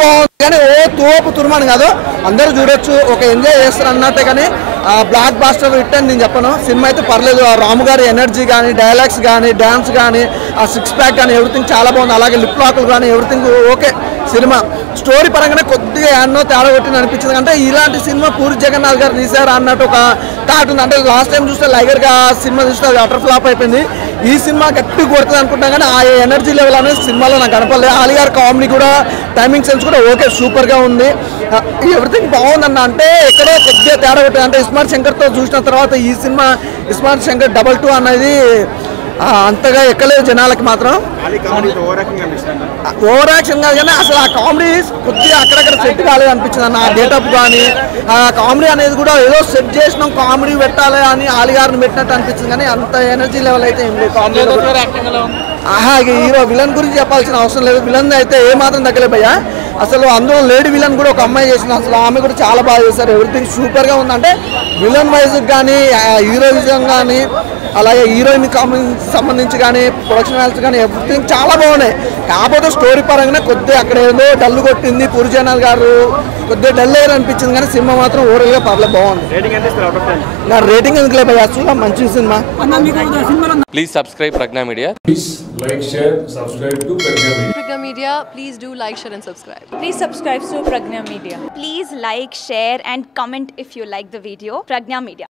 బాగుంది కానీ తోపు తురుమని కాదు, అందరూ చూడొచ్చు, ఒక ఎంజాయ్ చేస్తారు అన్నట్టే. కానీ బ్లాక్ బాస్టర్ హిట్ అని నేను చెప్పను. సినిమా అయితే పర్లేదు. రాము గారి ఎనర్జీ కానీ, డైలాగ్స్ కానీ, డ్యాన్స్ కానీ, ఆ సిక్స్ ప్యాక్ కానీ ఎవ్రీథింగ్ చాలా బాగుంది. అలాగే లిప్ లాక్లు కానీ ఎవ్రీథింగ్ ఓకే. సినిమా స్టోరీ పరంగానే కొద్దిగా ఎన్నో తేడా కొట్టింది అనిపించింది. అంటే ఇలాంటి సినిమా పూరి జగన్నాథ్ గారు తీశారు అన్నట్టు ఒక థాట్ ఉంది. అంటే లాస్ట్ టైం చూస్తే లైగర్గా సినిమా చూస్తే అది అటర్ ఫ్లాప్ అయిపోయింది. ఈ సినిమా గట్టి కొడుతుంది అనుకుంటున్నాం కానీ ఆ ఎనర్జీ లెవెల్ అనేది సినిమాలో నాకు కనపడలేదు. ఆలీ గారి కామెడీ కూడా, టైమింగ్ సెన్స్ కూడా ఓకే, సూపర్గా ఉంది. ఎవ్రీథింగ్ బాగుందన్న. అంటే ఎక్కడో కొద్దిగా తేడా కొట్టింది. అంటే ఇస్మార్ట్ శంకర్తో చూసిన తర్వాత ఈ సినిమా ఇస్మార్ట్ శంకర్ 2 అనేది అంతగా ఎక్కలేదు జనాలకి. మాత్రం ఓవర్ యాక్షన్ కాదు కానీ అసలు ఆ కామెడీ కొద్దిగా అక్కడక్కడ సెట్ కాలేదు అనిపించింది అన్న. ఆ గెటప్ కానీ ఆ కామెడీ అనేది కూడా ఏదో సెట్ చేసినాం, కామెడీ పెట్టాలి అని ఆలీ గారిని పెట్టినట్టు అనిపించింది కానీ అంత ఎనర్జీ లెవెల్ అయితే ఏం లేదు. హీరో విలన్ గురించి చెప్పాల్సిన అవసరం లేదు. విలన్ అయితే ఏ మాత్రం తగ్గలేదు భయ్యా. అసలు అందులో లేడీ విలన్ కూడా ఒక అమ్మాయి చేసిన, అసలు ఆమె కూడా చాలా బాగా చేశారు. ఎవ్రీథింగ్ సూపర్గా ఉందంటే విలన్ వైజ్ కానీ, హీరోయిజం కానీ, అలాగే హీరోయిన్ సంబంధించి కానీ, ప్రొడక్షన్ వాల్యూస్ కానీ ఎవ్రీథింగ్ చాలా బాగున్నాయి. కాకపోతే స్టోరీ పరంగానే కొద్దిగా అక్కడ ఏదో డల్ కొట్టింది. పూరి జగన్నాథ్ గారు కొద్దిగా డల్ అయ్యారు అనిపించింది కానీ సినిమా మాత్రం ఓవరాల్గా పర్లేదు, బాగుంది. నా రేటింగ్ ఎందుకు లేదు అసలు మంచి సినిమా. Please subscribe Pragna media. Please like, share, subscribe to Pragna Media. Pragna Media, please do like, share and subscribe. Please subscribe to Pragna Media. Please like, share and comment if you like the video. Pragna Media.